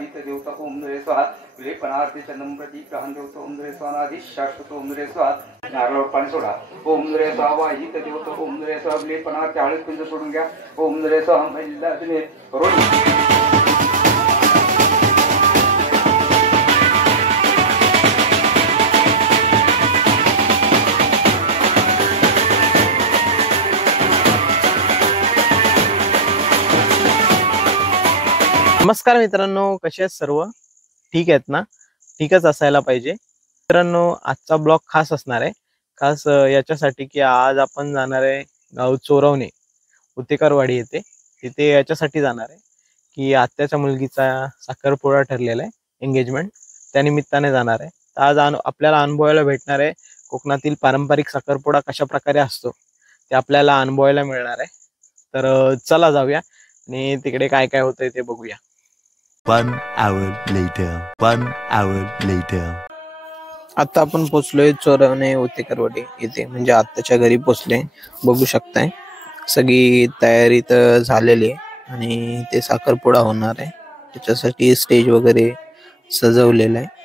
आवाहित देवता ओम नरे स्वाहा लेपनार्थे चंदन प्रति ग्रहण देवता ओम नरे स्वाहा आदि शाश्वत ओम नरे स्वाहा नारळ पाणी सोडा ओम नरे स्वाहा आवाहित देवता ओम नरे स्वाहा लेपनार्थे हळद कुंज सोडून घ्या ओम नरे स्वाहा महिला दिने रोड नमस्कार मित्रांनो, कसे आहेत सर्व? ठीक आहेत ना? ठीकच असायला पाहिजे. मित्रांनो, आजचा ब्लॉग खास असणार आहे. खास याच्यासाठी की आज आपण जाणार आहे गाव चोरवणे उतेकरवाडी येथे. तिथे याच्यासाठी जाणार आहे की आत्याच्या मुलगीचा साखरपुडा ठरलेला आहे, एंगेजमेंट. त्या निमित्ताने जाणार आहे. तर आज आपल्याला अनुभवायला भेटणार आहे कोकणातील पारंपरिक साखरपुडा कशा प्रकारे असतो ते आपल्याला अनुभवायला मिळणार आहे. तर चला जाऊया आणि तिकडे काय काय होतंय ते बघूया. 1 hour later. आता आपण पोचलोय चोरवणे उतेकरवाडी येथे, म्हणजे आत्याच्या घरी पोचले. बघू शकताय सगळी तयारी तर झालेली आहे आणि ते साखरपुडा होणार आहे. त्याच्यासाठी स्टेज वगैरे सजवलेलं आहे.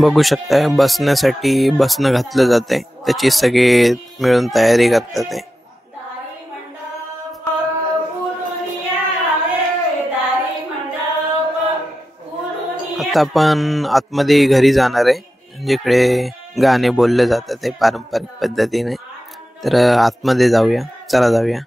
बघू शकताय बसण्यासाठी बसणं घातलं जात आहे. त्याची सगळे मिळून तयारी करतात आहे. आता आपण आतमध्ये घरी जाणार आहे, जिकडे गाणे बोलले जातात आहे पारंपरिक पद्धतीने. तर आतमध्ये जाऊया, चला जाऊया.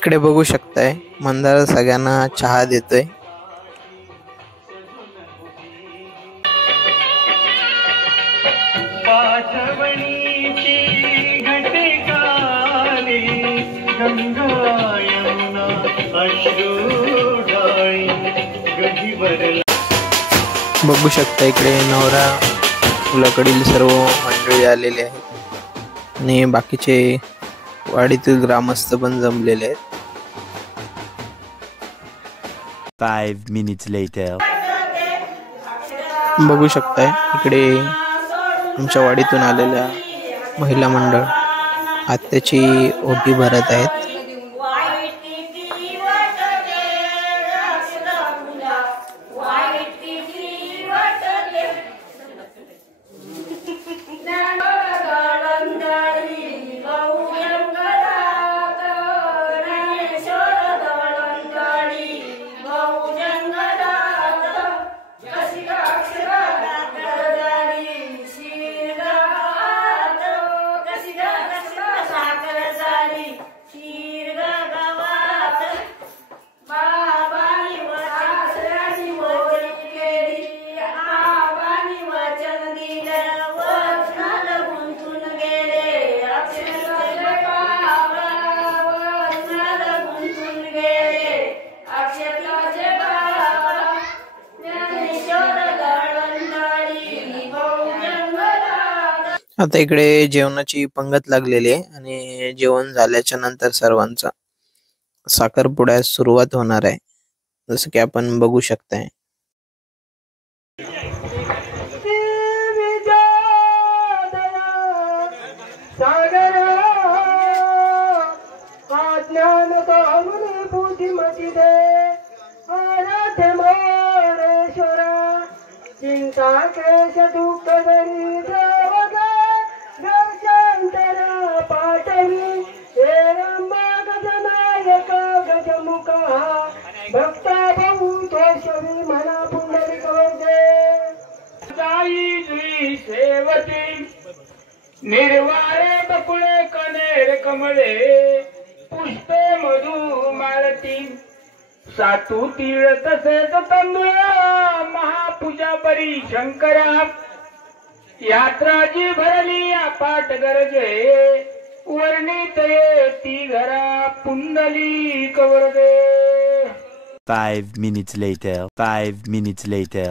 इकडे बघू शकताय मंदार सगळ्यांना चहा देतोय. बघू शकता इकडे नवरा मुलाकडील सर्व मंडळी आलेले आहेत आणि बाकीचे वाडीतील ग्रामस्थ पण जमलेले आहेत. 5 minutes later. बघू शकताय इकडे आमच्या वाडीतून आलेल्या महिला मंडळ आत्याची ओटी भरत आहेत. आता इकडे जेवणाची पंगत लागलेली आहे आणि जेवण झाल्याच्या नंतर सर्वांचा साखरपुड्यास सुरुवात होणार आहे, जसं की आपण बघू शकताय. चिंता क्लेश दुःख पाठवी गजनायक गजमुख भक्ता बहु केशवी म्हणा पुंडलिक वर्गे सेवती निर्वाळे बकुळे कनेर कमळे पुष्पे मधु मालती सातू तीळ तसेच तांदूळ महापूजा परी शंकरा यात्रा जी भरली अपाट गरजे वर्णित ती घरा पुंडलिक वर्गे. 5 minutes later. 5 minutes later.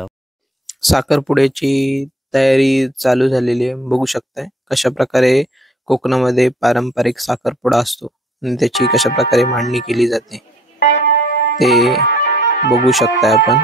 साखरपुड्याची तयारी चालू झालेली आहे. बघू शकताय कशा प्रकारे कोकणामध्ये पारंपरिक साखरपुडा असतो आणि त्याची कशा प्रकारे मांडणी केली जाते ते बघू शकताय आपण.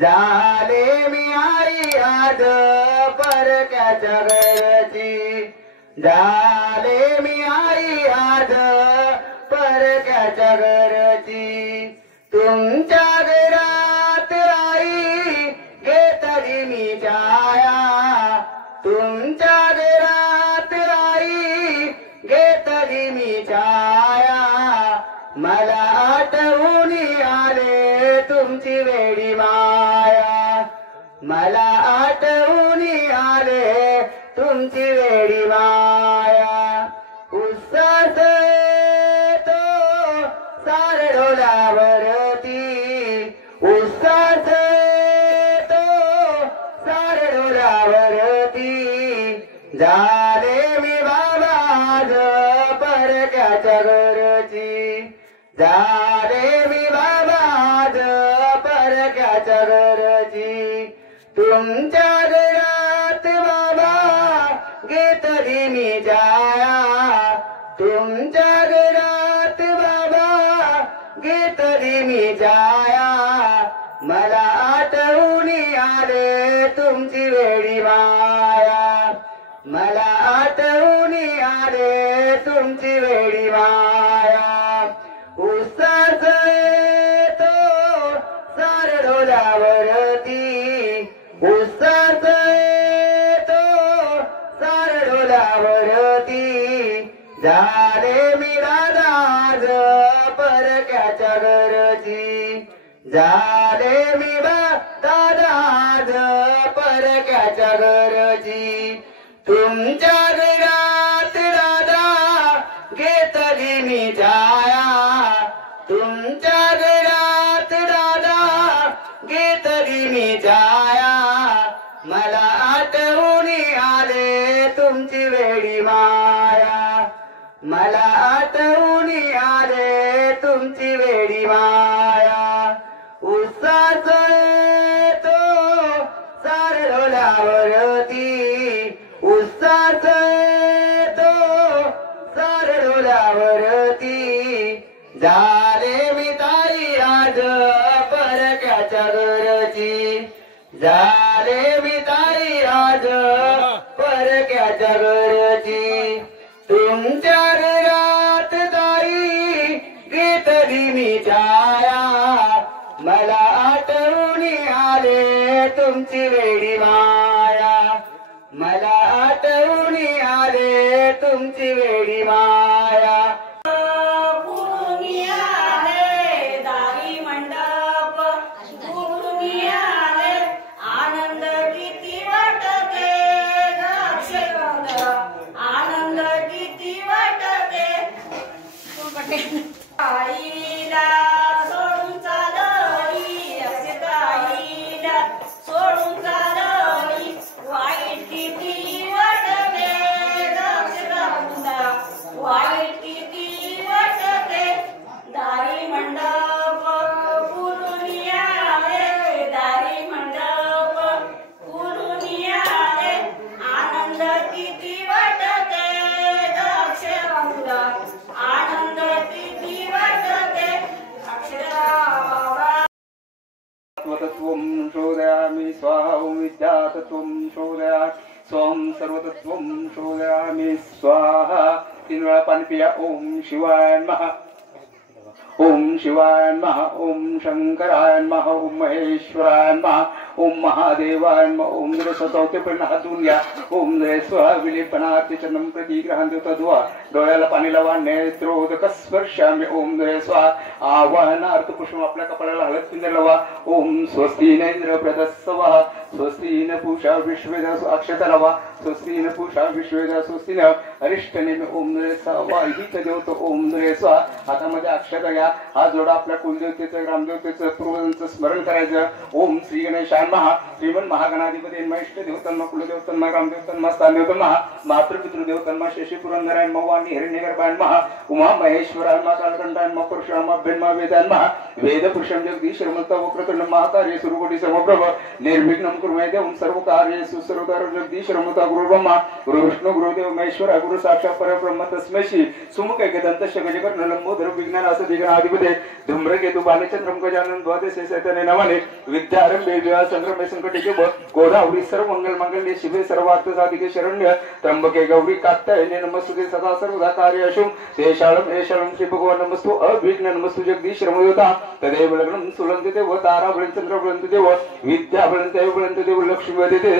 झाले मी आई आज परक्याच्या घरची, झाले मी आई आज परक्याच्या घरची. तुमच्या घरात आई घेतली मी छाया, तुमच्या घरात आई घेतली मी छाया. मला आठवून आले तुमची वेडी माया, मला आठवून आले तुमची वेडी माया. उत्साह तो सार डोलावरती, उत्साह तो सार डोलावरती. झाले मी बाबा आज परक्याच्या घरची, झाले मी बाबा आज परक्याच्या घरची. तुमच्या घरात बाबा घेतली मी छाया, तुमच्या घरात बाबा घेतली मी छाया. मला आठवून आले तुमची वेडी माया, मला आठवून आले तुमची वेडी माया. उत्साह तो सार डोलावरती, उत्साह तो सार डोलावरती. झाले मी दादा आज परक्याच्या घरची, झाले मी दादा आज परक्याच्या घरची. तुमच्या घरात दादा घेतली मी छाया, तुमच्या घरात दादा घेतली मी छाया. मला आठवून आले तुमची वेडी माया, मला आठवून आले तुमची वेडी माया. उत्साह तो सार डोलावरती, उत्साह तो सार डोलावरती. झाले मी ताई आज परक्याच्या घरची, झाले मी ताई आज परक्याच्या घरची. तुमच्या घरात ताई घेतली मी छाया, मला आठवून आले तुमची वेडी माया, मला आठवून आले तुमची वेडी माया. आईला सोडून चालली, आईला सोडून चालली. वाईट किती वाटते वाईट किती वाटते. दारी मंडप फुलून आले, दारी मंडप फुलून आले. आनंद किती वाटते अक्षरांचा, आनंद किती वाटते अक्षरा. तत्त्वं शोधयामि स्वाहा ॐ विद्यातत्त्वं शोधयामि स्वं सर्वतत्त्वं शोधयामि स्वाहा. 3 वेळा पाणी पिया. ओम शिवाय नमः, ओम शिवाय नमः, ओम शंकराय नमः, ओम महेश्वराय नमः, ओम महादेवाय नमः. ओम नरे चौथे पण हात धुवून घ्या. ओम नरे स्वाहा विलेपनार्थे चंदन प्रति ग्रहण देवता धुवा. डोळ्याला पाणी लावा. नेत्रोदक स्पर्शामि. ओम नरे स्वाहा. आवाहनार्थ पुष्प आपल्या कपाळाला हळद पिंजर लावा. ओम स्वस्ति न इंद्र प्रदस्सवः, स्वस्ति न पूषा विश्वेदस अक्षता लावा. स्वस्ति न पूषा विश्वेदस, स्वस्ति न अरिष्टनेमी. ओम नरे स्वाहा. हित देवतो. ओम नरे स्वाहा. हातामध्ये अक्षता घ्या. हात जोडा. आपल्या कुलदेवतेचं, ग्रामदेवतेचं, पूर्वजांचं स्मरण करायचं. ओम श्री गणेशाय महा श्रीमन महागणाधिपती तन्मा इष्ट देव तन्मा कुलदेव तन्मा रामदेव तन्मा स्थानदेव तन्मा मातृपितृदेव तन्मा शेषी पुरंदरायण मवानी हिरण्यगर्भायण महा उमा महेश्वरायण मा कालकंठायण मा परशुराम ब्रह्मा वेदायण महा वेद पुरुषम जगदीश श्रीमंत वक्रतुंड महाकार्य सुरकोटी समप्रभ निर्विघ्नं कुर्मे देवं सर्व कार्येषु सर्वदा जगदीश श्रीमंत गुरु ब्रह्मा गुरु विष्णु गुरुदेव महेश्वर गुरु साक्षात् परब्रह्म तस्मै श्री सुमुख एकदंत शगजकर लंबोदर विज्ञानास दिगणाधिपते धूम्रकेतु बालचंद्रम गजानन द्वादशे सैतने नमाने विद्यारंभे विवाह संग्रमे संकटे गोदावरी सर्व मंगल मंगल्ये शिवे सर्वार्थ साधिके शरण्य त्र्यंबके गौरी कात्यायने नमस्तुते सदा सर्वदा कार्यशुम शेषाळं एषाळं श्री भगवान नमस्तु अविघ्न नमस्तु जगदीश श्रमयोता तदेव लग्नं सुलंते देव तारा बळचंद्र बळंत देव विद्या बळंत देव लक्ष्मी वदते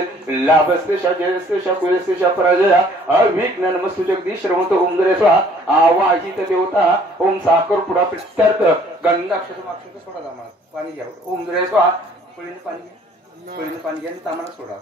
लाभस्ते जयस्ते कुलस्ते पराजया अविघ्न नमस्तु जगदीश श्रमतो ओम दरे स्वाहा आवाहित देवता ओम साखर पुढा प्रत्यर्थ गंगाक्षर अक्षर सोडा दामा पाणी घ्या ओम दरे स्वाहा पळीने पाणी घ्या तामाला सोडा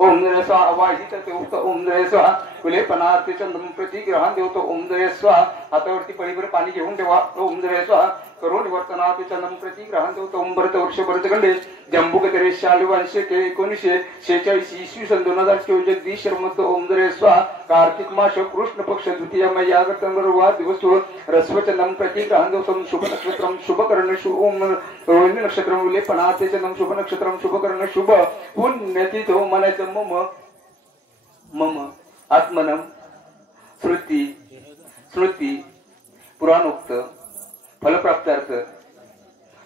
ओम दरे स्वाहा वाहित देवता ओम दरे स्वाहा कुले पनार्थे चंद्रम प्रति ग्रहण देवता ओम दरे स्वाहा हातावरती पळीभर पाणी घेऊन ठेवा ओम दरे स्वाहा करोड वर्तनाथे चंद्रम प्रति ग्रहण देवता ओम भरत वर्ष भरत खंडे जंबुकतरे शालवांशे 1946 इसवी सन 2024 जगदीश श्रीमंत ओम दरे स्वाहा कार्तिक मास कृष्ण पक्ष द्वितीय मयागतंगरवार दिवस रस्वचंदम प्रति ग्रहण देवता शुभ नक्षत्रम शुभ कर्ण शुभ ओम रोहिणी नक्षत्रम विले पनार्थे चंद्रम शुभ नक्षत्रम शुभ कर्ण शुभ पुण्यतिथो मनायचं मम आत्मनम स्मृती पुराणोक्त फलप्राप्तार्थ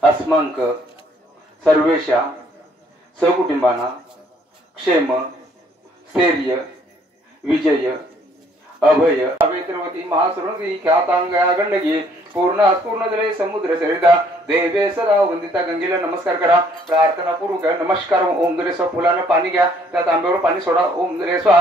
अस्मांक सर्वेशा सहकुटुंबांना क्षेम स्थैर्य विजय अभय अवेत्रवती महासुरंगी ख्यातांगया गंडगी पूर्ण जले समुद्र सरिता देवे सदा वंदिता गंगेला नमस्कार करा प्रार्थना पूर्वक नमस्कार ओम दरे स्वा फुलाने पाणी घ्या त्या तांब्यावर पाणी सोडा ओम दरे स्वा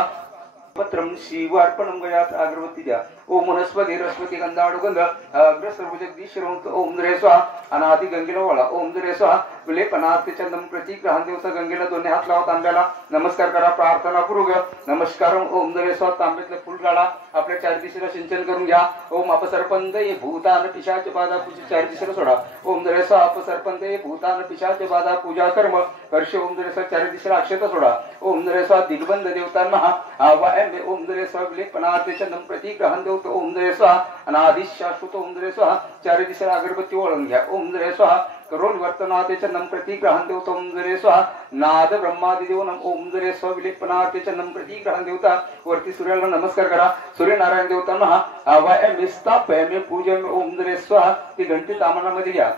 पत्रम शिवार्पणम गयात अगरबत्ती द्या ओम वनस्पती रस्पती गंधाडू गंध अग्र सर्व जगदीश श्रीमंत ओम दरे स्वाहा अनादि गंगेला वळा ओम दरे स्वाहा विलेपनार्थे चंदम प्रति ग्रहण देवता गंगेला दोन्ही हात लावा तांब्याला नमस्कार करा प्रार्थना पूर्वक नमस्कार ओम दरे स्वाहा तांब्यातलं फुल काढा आपल्या चार दिशेला सिंचन करून घ्या ओम अपसरपंत ये भूतान पिशाच बाधा पूजा चार दिशेला सोडा ओम दरे स्वाहा अपसरपंत ये भूतान पिशाच बाधा पूजा कर्म कर्ष ओम दरे स्वाहा चार दिशेला अक्षता सोडा ओम दरे स्वाहा दिग्बंध देवतांना आवाय ओम दरे स्वाहा विलेपनार्थे चंदम प्रति ग्रहण देवता ओम दरे स्वाहा अनादि शाश्वत ओम दरे स्वाहा चार दिशेला अगरबत्ती ओळून घ्या ओम दरे स्वाहा करोड वर्तनाथे चंदम प्रति ग्रहण देवता ओम दरे स्वाहा नाद ब्रह्मादि देव नम ओम दरे स्वाहा विलेपनार्थे चंदम प्रति ग्रहण देवता वरती सूर्याला नमस्कार करा सूर्यनारायण देवतांना आवाय स्थापय मे पूजन ओम दरे स्वाहा ती घंटी तामनामध्ये घ्या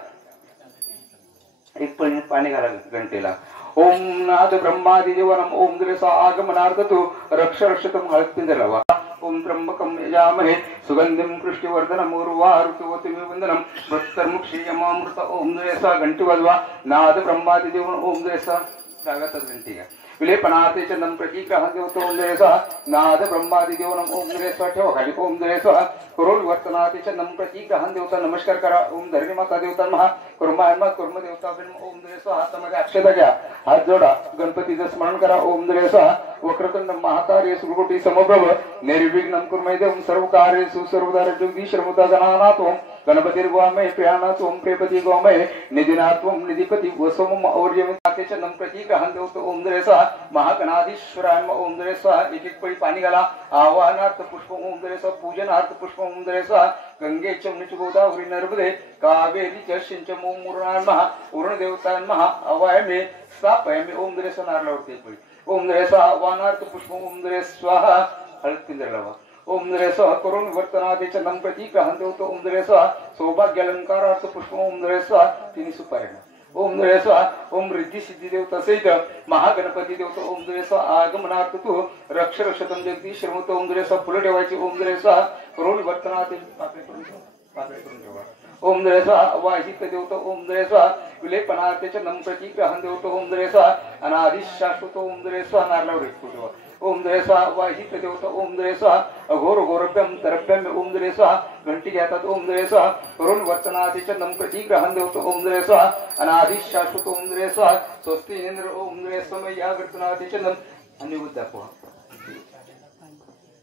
एक पाणी घाला घंटेला ओम नाद ब्रह्मादि देवनम ओम दरे स्वाहा आगमनार्थ तु रक्षतम हळद पिंजरावा ओम त्र्यंबकम यजामहे सुगंधिम पुष्टिवर्धनम उर्वारुकवतिम वंदनम भक्तर्मुक्षीयमामृत ओम दरे स्वाहा घंटी वाजवा नाद ब्रह्मादि देवन ओम दरे स्वाहा स्वागत घंटी घ्या विलेपनार्थे चंदम प्रति ग्रहण देवता ओम दरे स्वाहा नाद ब्रह्मादि देवनम ओम दरे स्वाहा ठेवा खाली ओम दरे स्वाहा करोड वर्तनाथे चंदम प्रति ग्रहण देवता नमस्कार करा ओम धरणी माता देवता महा कुर्मा कुर्म देवता ओम दरे स्वाहा हातामध्ये अक्षता घ्या हात जोडा गणपतीचं स्मरण करा ओम दरे स्वाहा वक्रतुंड महाकार्य सुरकोटी समप्रभ निर्विघ्नं कुर्मे देवं सर्व कार्येषु सर्वदा जगदीश श्रीमंत गणानाथ ओम गणपतिर्गोमय प्रियानाथ ओम प्रेपति गोमय निधिनाथ ओम निधिपति वसोम और्यमिताते चंदम प्रति ग्रहण देवता ओम दरे स्वाहा महागणाधीश्वराय ओम दरे स्वाहा एक पळी पाणी घाला आवाहनार्थ पुष्प ओम दरे स्वाहा पूजनार्थ पुष्प ओम दरे स्वाहा गंगे चमनिच गोदावरी नर्मदे कावेरी च सिंचम ओम मुरणान महा उरण देवतान महा अवाय मे स्थापय मे ओम दरे स्वाहा नारळावरती पळी ओम दरे स्वाहा वानार्थ पुष्प ओम दरे स्वाहा हळद पिंजरावा ओम दरे स्वाहा करुण वर्तनाथे चंदम प्रति ग्रहण देवता ओम दरे स्वाहा सौभाग्य अलंकारार्थ पुष्प ओम दरे स्वाहा तिन्ही सुपाऱ्या ओम दरे स्वाहा ओम रिद्धी सिद्धी देवता सहित महागणपती देवता ओम दरे स्वाहा आगमनार्थ तू रक्षतम जगदीश श्रीमंत ओम दरे स्वाहा फुलं ठेवायची ओम दरे स्वाहा करुण वर्तनाथे पाकळे करून ठेवा ओम दरे स्वाहा वाहित देवता ओम दरे स्वाहा विलेपनार्थे चंदम प्रति ग्रहण देवता ओम दरे स्वाहा अनादि शाश्वत ओम दरे स्वाहा नारळावर ठेवा ओम दरे स्वाहा वाहित देवता ओम दरे स्वाहा अघोर घोरभ्यम तरभ्यम ओम दरे स्वाहा घंटी घेतात ओम दरे स्वाहा करुण वर्तनाथे चंदम प्रति ग्रहण देवता ओम दरे स्वाहा अनादि शाश्वत ओम दरे स्वाहा स्वस्ति इंद्र ओम दरे समय या वर्तनाथे चंदम आणि उद्या पोहा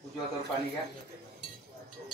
पूजेवर पाणी घ्या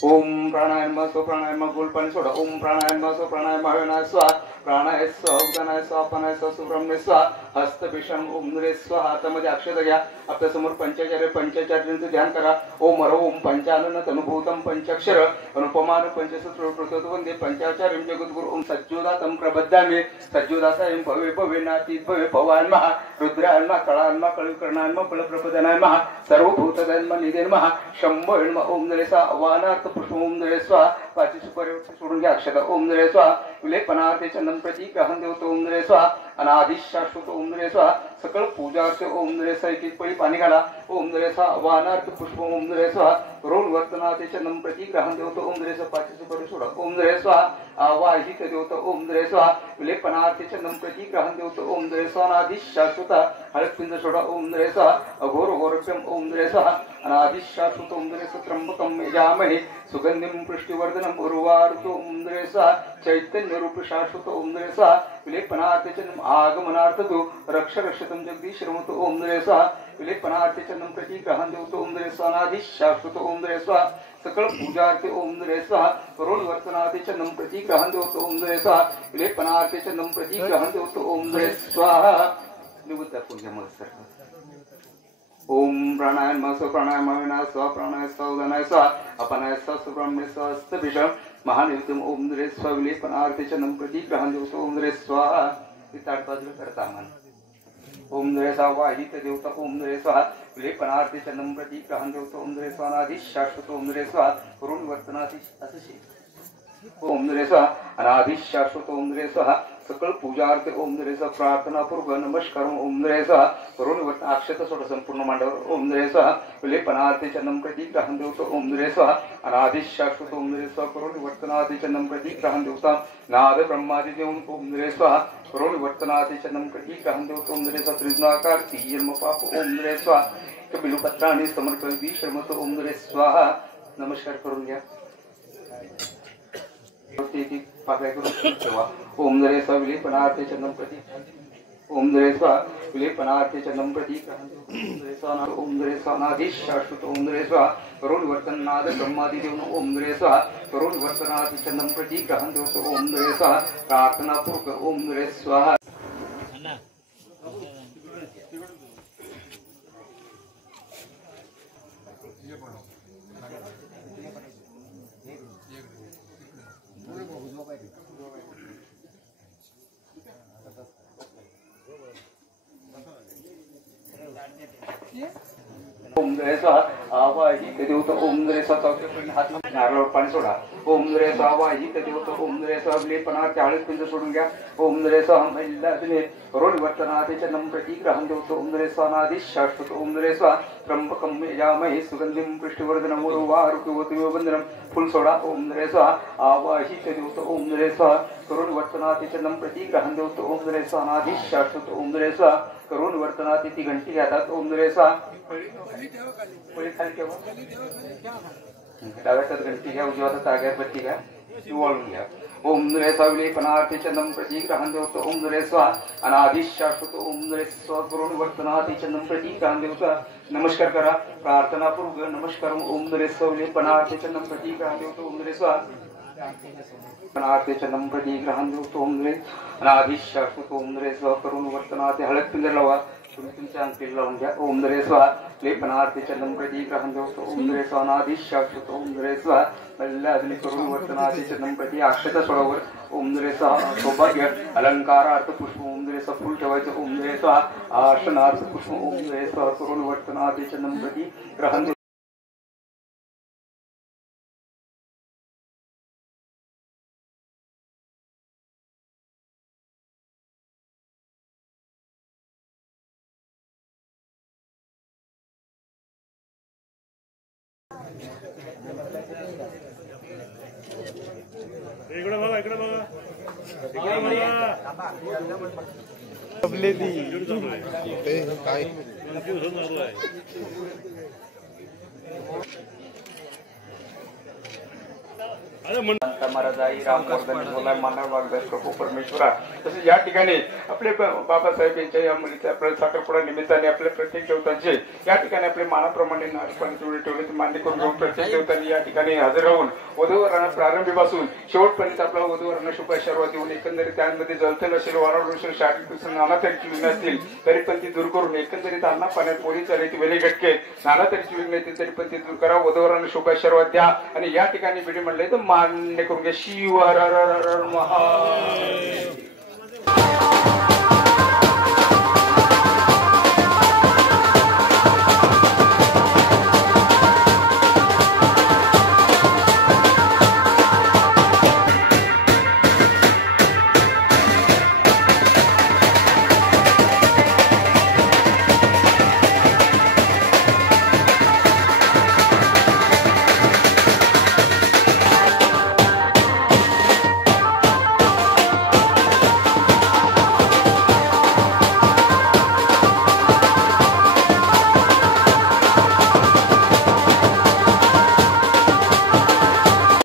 ओम प्राणायाम सो प्राणायाम गोल पाणी सोडा. ओम प्राणायाम सो प्राणायाम हळना स्वाहा. प्राणाय स्व उदानाय स्व अपनाय स्व सुब्रह्मण्य स्वाहा. हस्तभिषम ओम नरे स्वाहा. हातामध्ये अक्षत घ्या. आपल्या समोर पंचाचार्यांचं ध्यान करा. ओम हर ओम पंचानन तनुभूतम पंचाक्षर अनुपमान पंचसूत्र प्रतोवंदे पंचाचार्यं जगद्गुरु. ओम सज्जोदातम प्रबद्धामि. सज्जोदासायं भवे भवे नातीत भवे भवान्मः. रुद्रान्मा कळान्मा कळविकर्णान्मा फलप्रपदनान्मः. सर्वभूतधन्म निधन्मः. शंभो नमः. ओम नरे स्वाहा. वानार्थ पुष्प ओम नरे स्वाहा. पाची सुपारी सोडून घ्या. अक्षता ओम नरे स्वाहा. विलेपनार्थे चंदन प्रतीक ग्रहण देवतो ओम नरे स्वाहा. अनादि शाश्वत ओम नरे स्वाहा. सकल पूजार्थ ओम नरे स्वाहा. एक पळी पाणी घाला. ओम नरे स्वाहा. वानार्थ पुष्प ओम नरे स्वाहा. रोण वर्तनार्थे चंदन प्रतीक ग्रहण देवतो ओम नरे स्वाहा. पाची सुपारी सोडा. ओम नरे स्वाहा. आवाहित देवतो ओम नरे स्वाहा. विलेपनार्थे चंदन प्रतीक ग्रहण देवतो ओम नरे स्वाहा. अनादि शाश्वत हळद पिंड सोडा. ओम नरे स्वाहा. अघोर घोरप्यम ओम नरे स्वाहा. अनादि शाश्वत ओम नरे स्वाहा. त्र्यंबकं यजामहे सुगंधिं पुष्टिवर्धनम् उर्वारुकम् ओम नरे स्वाहा. चैतन्य रूप शाश्वत ओम नरे स्वाहा. विलेपनार्थे चंदन आगमनार्थ तु रक्ष रक्षतम जगदीश रमतो ओम नरे स्वाहा. विलेपनार्थे चंदन प्रतीक ग्रहण देवतो ओम नरे स्वाहा. अनादि शाश्वत ओम नरे स्वाहा. सकल पूजार्थे ओम नरे स्वाहा. करोड वर्तनार्थे चंदन प्रतीक ग्रहण देवतो ओम नरे स्वाहा. विलेपनार्थे चंदन प्रतीक ग्रहण देवतो ओम नरे स्वाहा. निवृत्त पुण्य मत्सर. ओम प्राणायाम स्व प्राणायाम हळना स्व प्राणाय स्व उदानाय स्वाहा. अपनाय स्व सुब्रह्मण्य स्व हस्तभिषम महानियुक्तम ओम नरे स्वाहा. विलेपनार्थे चंदन प्रतीक ग्रहण देवतो ओम नरे स्वाहा. ताट बाजूला करता आम्हाला. ओम नरे स्वाहा. वाहित देवता ओम नरे स्वाहा. विलेपनार्थे चंदन प्रतीक ग्रहण देवतो ओम नरे स्वाहा. अनादि शाश्वत ओम नरे स्वाहा. करुण वर्तनाति असशी ओम नरे स्वाहा. अनादि शाश्वत ओम नरे स्वाहा. सकल पूजार्थ ओम नरे स्वाहा. प्रार्थना पूर्व नमस्कार ओम नरे स्वाहा. करुण वर्त अक्षत सोडा संपूर्ण मांडवर ओम नरे स्वाहा. विलेपनार्थे चंदन प्रतीक ग्रहण देवतो ओम नरे स्वाहा. अनादि शाश्वत ओम नरे स्वाहा. करुण वर्तनार्थे चंदन प्रतीक ग्रहण देवता. नाद ब्रह्मादि देव ओम नरे स्वाहा. करुण वर्तनार्थे चंदन प्रतीक ग्रहण देवतो ओम नरे स्वाहा. त्रिजुनाकार जन्म पाप ओम नरे स्वाहा. बिलुपत्राणि समर्पयति श्रमतो ओम नरे स्वाहा. नमस्कार करून घ्या. पाकळ्या करून ठेवा. ओम नरे स्वाहा. विलेपनार्थे चंदन प्रतीक ओम नरे स्वाहा. विलेपनार्थे चंदन प्रतीक ओम नरे स्वाहा. ओम नरे स्वाहा. अनादि शाश्वत ओम नरे स्वाहा. करुण वर्तन नाद ब्रह्मादि देव ओम नरे स्वाहा. करुण वर्तनार्थे चंदन प्रतीक ग्रहण देवतो ओम नरे स्वाहा. प्रार्थना पूर्वक ओम नरे स्वाहा. ओम नरे स्वाहा. आवाहित देवतो ओम नरे स्वाहा. चौथ्या हात नारळावर पाणी सोडा. ओम नरे स्वाहा. आवाहित देवतो ओम नरे स्वाहा. विलेपनार्थे हळद पिंड सोडून घ्या. ओम नरे स्वाहा. महिलादिने करोड वर्तनार्थे चंदन प्रतीक ग्रहण देवतो ओम नरे स्वाहा. अनादि शाश्वत ओम नरे स्वाहा. त्र्यंबकं यजामहे सुगंधिं पुष्टिवर्धनम् उर्वारुकम् फुल सोडा. ओम नरे स्वाहा. आवाहित देवतो ओम नरे स्वाहा. करोड वर्तनार्थे चंदन प्रतीक ग्रहण देवतो ओम नरे स्वाहा. अनादि शाश्वत ओम नरे स्वाहा. करोड वर्तनार्थे ती घंटी घेतात ओम नरे स्वाहा. पळी खाली ठेवा. डाव्या हातात घंटी घ्या. उजव्या हातात ताग्यात बत्ती घ्या. वाळून घ्या. ओम नरे स्वाहा. विलेपनार्थे चंदन प्रतीक ग्रहण देवतो ओम नरे स्वाहा. अनादि शाश्वत ओम नरे स्वाहा. करुण वर्तनार्थे चंदन प्रतीक ग्रहण देवता. नमस्कार करा. प्रार्थना पूर्वक नमस्कार ओम नरे स्वाहा. विलेपनार्थे चंदन प्रतीक ग्रहण देवतो ओम नरे स्वाहा. विलेपनार्थे चंदन प्रतीक ग्रहण देवतो ओम नरे. अनादि शाश्वत ओम नरे स्वाहा. करुण वर्तनार्थे हळद पिंजर लावा. तुम्ही तुमच्या अंगठीला लावून घ्या. ओम नरे स्वाहा. विलेपनार्थे चंदन प्रतीक ग्रहण देवतो ओम नरे स्वाहा. अनादि शाश्वत ओम नरे स्वाहा. महिलादिने करुण वर्तनार्थे चंदन प्रतीक अक्षता सोडावर ओम नरे स्वाहा. सौभाग्य अलंकारार्थ पुष्प ओम नरे स्वाहा. फुल ठेवायचं ओम नरे स्वाहा. आसनार्थ पुष्प ओम नरे स्वाहा. करुण वर्तनार्थे चंदन प्रतीक ग्रहण इकडे बघा इकडे बघा इकडे बघा. महाराज आई रामवर्धन बोला मानव वागदास प्रभू परमेश्वरा. तसेच या ठिकाणी आपले बाबासाहेब यांच्या या मुलीच्या आपल्या साखरपुडा निमित्ताने आपल्या प्रत्येक देवतांचे या ठिकाणी आपले मानाप्रमाणे नारळपाणी तेवढे ठेवले मान्य करून घेऊन प्रत्येक देवतांनी या ठिकाणी हजर राहून वधूवरांना प्रारंभीपासून शेवटपर्यंत आपला वधूवरांना शुभाशीर्वाद देऊन एकंदरीत त्यामध्ये जलतेल असेल वारावड असेल शारीरिक नाना तऱ्हेची विघ्न असतील तरी पण ती दूर करून एकंदरीत अन्न पाण्यात पोळी चालली वेळी घटके नाना तऱ्हेची विघ्न येतील तरी पण ती दूर करा. वधूवरांना शुभाशीर्वाद द्या आणि या ठिकाणी बिडी म्हणले तर मान्य करून घ्या. शिव हर हर हर हर महादेव.